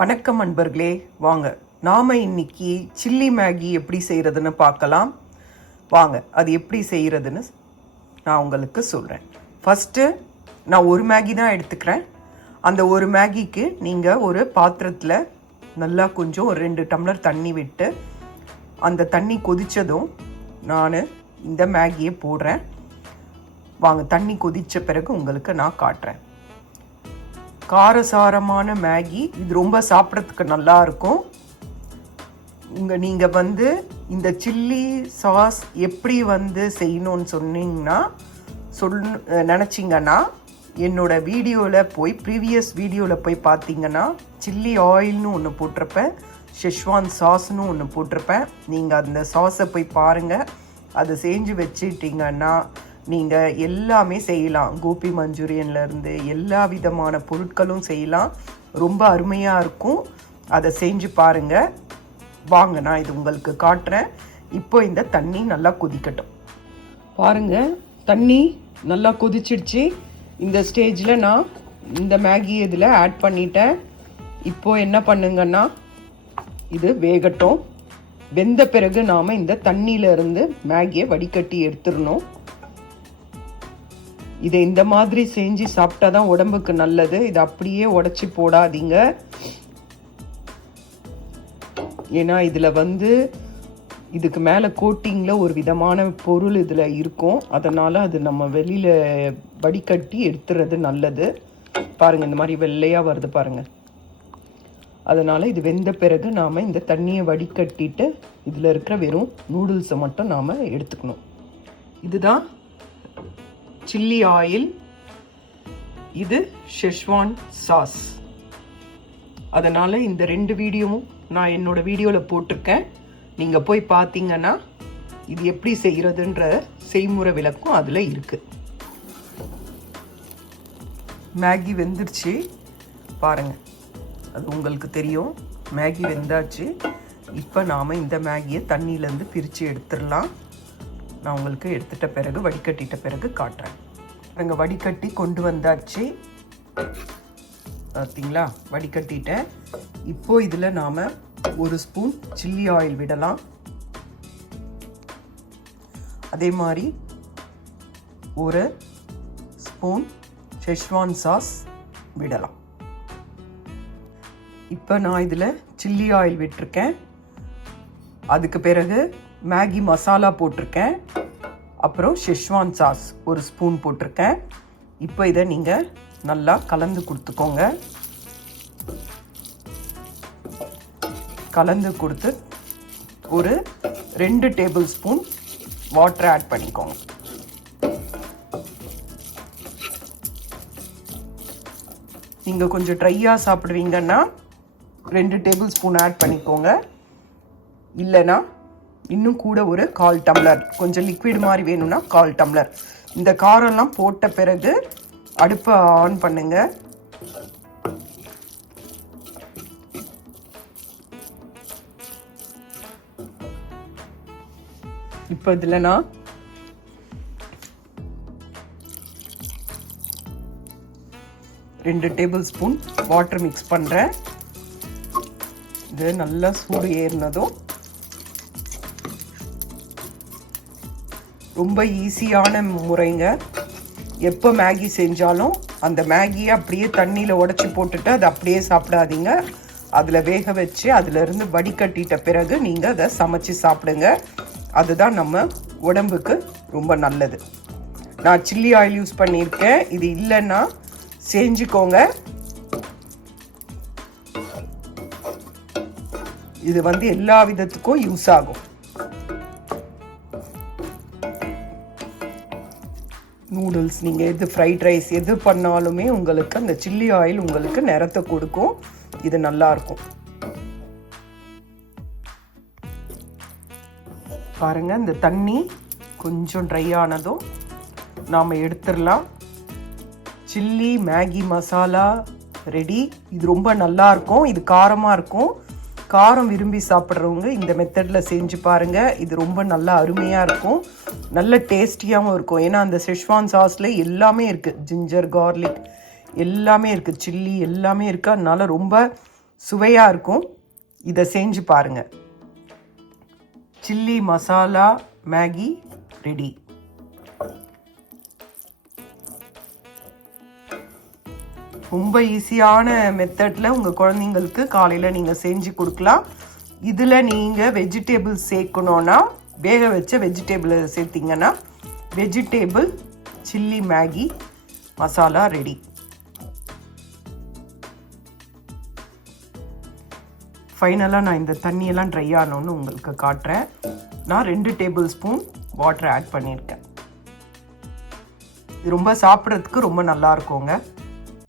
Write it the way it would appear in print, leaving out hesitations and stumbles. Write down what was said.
வணக்கம் அன்பர்களே, வாங்க நாம் இன்னைக்கு சில்லி மேகி எப்படி செய்கிறதுன்னு பார்க்கலாம். வாங்க அது எப்படி செய்கிறதுன்னு நான் உங்களுக்கு சொல்கிறேன். ஃபஸ்ட்டு நான் ஒரு மேகி தான் எடுத்துக்கிறேன். அந்த ஒரு மேகிக்கு நீங்கள் ஒரு பாத்திரத்தில் நல்லா கொஞ்சம் ஒரு 2 டம்ளர் தண்ணி விட்டு அந்த தண்ணி கொதித்ததும் நான் இந்த மேகியை போடுறேன். வாங்க தண்ணி கொதித்த பிறகு உங்களுக்கு நான் காட்டுறேன். காரசாரமான மேகி, இது ரொம்ப சாப்பிட்றதுக்கு நல்லாயிருக்கும். நீங்கள் இந்த சில்லி சாஸ் எப்படி செய்யணும்னு சொன்னீங்கன்னா நினச்சிங்கன்னா என்னோடய வீடியோவில் போய் ப்ரீவியஸ் வீடியோவில் போய் பார்த்தீங்கன்னா சில்லி ஆயில்னு ஒன்று போட்டிருப்பேன், ஷெஷ்வான் சாஸ்னு ஒன்று போட்டிருப்பேன். நீங்கள் அந்த சாஸை போய் பாருங்கள். அதை செஞ்சு வச்சுட்டிங்கன்னா நீங்கள் எல்லாமே செய்யலாம். கோபி மஞ்சூரியன்லேருந்து எல்லா விதமான பொருட்களும் செய்யலாம். ரொம்ப அருமையாக இருக்கும். அதை செஞ்சு பாருங்கள். வாங்க நான் இது உங்களுக்கு காட்டுறேன். இப்போ இந்த தண்ணி நல்லா கொதிக்கட்டும். பாருங்கள், தண்ணி நல்லா கொதிச்சிடுச்சு. இந்த ஸ்டேஜில் நான் இந்த மேகி இதில் ஆட் பண்ணிட்டேன். இப்போ என்ன பண்ணுங்கன்னா இது வேகட்டும். வெந்த பிறகு நாம் இந்த தண்ணியிலேருந்து மேகியை வடிகட்டி எடுத்துடணும். இதை இந்த மாதிரி செஞ்சு சாப்பிட்டா தான் உடம்புக்கு நல்லது. இதை அப்படியே உடச்சி போடாதீங்க. ஏன்னா இதில் இதுக்கு மேலே கோட்டிங்கில் ஒரு விதமான பொருள் இதில் இருக்கும். அதனால் அது நம்ம வெளியில் வடிகட்டி எடுத்துறது நல்லது. பாருங்கள், இந்த மாதிரி வெள்ளையாக வருது பாருங்கள். அதனால் இது வெந்த பிறகு நாம் இந்த தண்ணியை வடிகட்டிட்டு இதில் இருக்கிற வெறும் நூடுல்ஸை மட்டும் நாம் எடுத்துக்கணும். இதுதான் சில்லி ஆயில், இது ஷெஷ்வான் சாஸ். அதனால் இந்த 2 வீடியோவும் நான் என்னோடய வீடியோவில் போட்டிருக்கேன். நீங்கள் போய் பார்த்தீங்கன்னா இது எப்படி செய்கிறதுன்ற செய்முறை விளக்கம் அதில் இருக்குது. மேகி வெந்துருச்சு பாருங்கள், அது உங்களுக்கு தெரியும். மேகி வெந்தாச்சு. இப்போ நாம் இந்த மேகியை தண்ணியிலேருந்து பிரித்து எடுத்துடலாம். நான் உங்களுக்கு எடுத்துட்ட பிறகு வடிகட்டிட்ட பிறகு காட்டுறேன். அங்கே வடிகட்டி கொண்டு வந்தாச்சு. பார்த்தீங்களா, வடிகட்டிட்டேன். இப்போ இதில் நாம் 1 ஸ்பூன் சில்லி ஆயில் விடலாம். அதே மாதிரி 1 ஸ்பூன் ஷெஷ்வான் சாஸ் விடலாம். இப்போ நான் இதில் சில்லி ஆயில் விட்டுருக்கேன். அதுக்கு பிறகு மேகி மசாலா போட்டிருக்கேன். அப்புறம் ஷெஷ்வான் சாஸ் 1 ஸ்பூன் போட்டிருக்கேன். இப்போ இதை நீங்கள் நல்லா கலந்து கொடுத்துக்கோங்க. கலந்து கொடுத்து ஒரு 2 டேபிள் ஸ்பூன் வாட்டர் ஆட் பண்ணிக்கோங்க. நீங்கள் கொஞ்சம் ட்ரையாக சாப்பிடுவீங்கன்னா 2 டேபிள் ஸ்பூன் ஆட் பண்ணிக்கோங்க. இல்லைன்னா இன்னும் கூட ஒரு 1/4 டம்ளர், கொஞ்சம் லிக்விட் மாதிரி வேணும்னா 1/4 டம்ளர். இந்த காரம்லாம் போட்ட பிறகு அடுப்பை ஆன் பண்ணுங்க. இப்போ இதில் நான் ரெண்டு டேபிள் ஸ்பூன் வாட்டர் மிக்ஸ் பண்ணுறேன். இது நல்லா சூடு ஏறினதும் ரொம்ப ஈஸியான முறைங்க. எப்போ மேகி செஞ்சாலும் அந்த மேகியை அப்படியே தண்ணியில் உடச்சி போட்டுட்டு அதை அப்படியே சாப்பிடாதீங்க. அதில் வேக வச்சு அதிலிருந்து வடிகட்டிட்ட பிறகு நீங்கள் அதை சமைச்சு சாப்பிடுங்க. அதுதான் நம்ம உடம்புக்கு ரொம்ப நல்லது. நான் சில்லி ஆயில் யூஸ் பண்ணியிருக்கேன். இது இல்லைன்னா செஞ்சுக்கோங்க. இது எல்லா விதத்துக்கும் யூஸ் ஆகும். நூடுல்ஸ், நீங்கள் எது ஃப்ரைட் ரைஸ் எது பண்ணாலுமே உங்களுக்கு அந்த சில்லி ஆயில் உங்களுக்கு நிறத்தை கொடுக்கும். இது நல்லாயிருக்கும். பாருங்கள், இந்த தண்ணி கொஞ்சம் ட்ரை ஆனதும் நாம் எடுத்துடலாம். Chilli Maggi masala ready. இது ரொம்ப நல்லாயிருக்கும். இது காரமாக இருக்கும். காரம் விரும்பி சாப்பிட்றவங்க இந்த மெத்தடில் செஞ்சு பாருங்கள். இது ரொம்ப நல்லா அருமையாக இருக்கும். நல்ல டேஸ்டியாகவும் இருக்கும். ஏன்னா அந்த ஷெஷ்வான் சாஸில் எல்லாமே இருக்குது. ஜிஞ்சர், கார்லிக் எல்லாமே இருக்குது. சில்லி எல்லாமே இருக்குது. அதனால ரொம்ப சுவையாக இருக்கும். இதை செஞ்சு பாருங்கள். Chilli masala Maggi ready. ரொம்ப ஈஸியான மெத்தடில் உங்கள் குழந்தைங்களுக்கு காலையில் நீங்கள் செஞ்சு கொடுக்கலாம். இதில் நீங்கள் வெஜிடேபிள் சேர்க்கணுன்னா வேக வச்ச வெஜிடேபிளை சேர்த்திங்கன்னா vegetable chilli Maggi masala ready. ஃபைனலாக நான் இந்த தண்ணியெல்லாம் ட்ரை ஆனோன்னு உங்களுக்கு காட்டுறேன். நான் 2 டேபிள் ஸ்பூன் வாட்டர் ஆட் பண்ணியிருக்கேன். இது ரொம்ப சாப்பிட்றதுக்கு ரொம்ப நல்லா இருக்குங்க.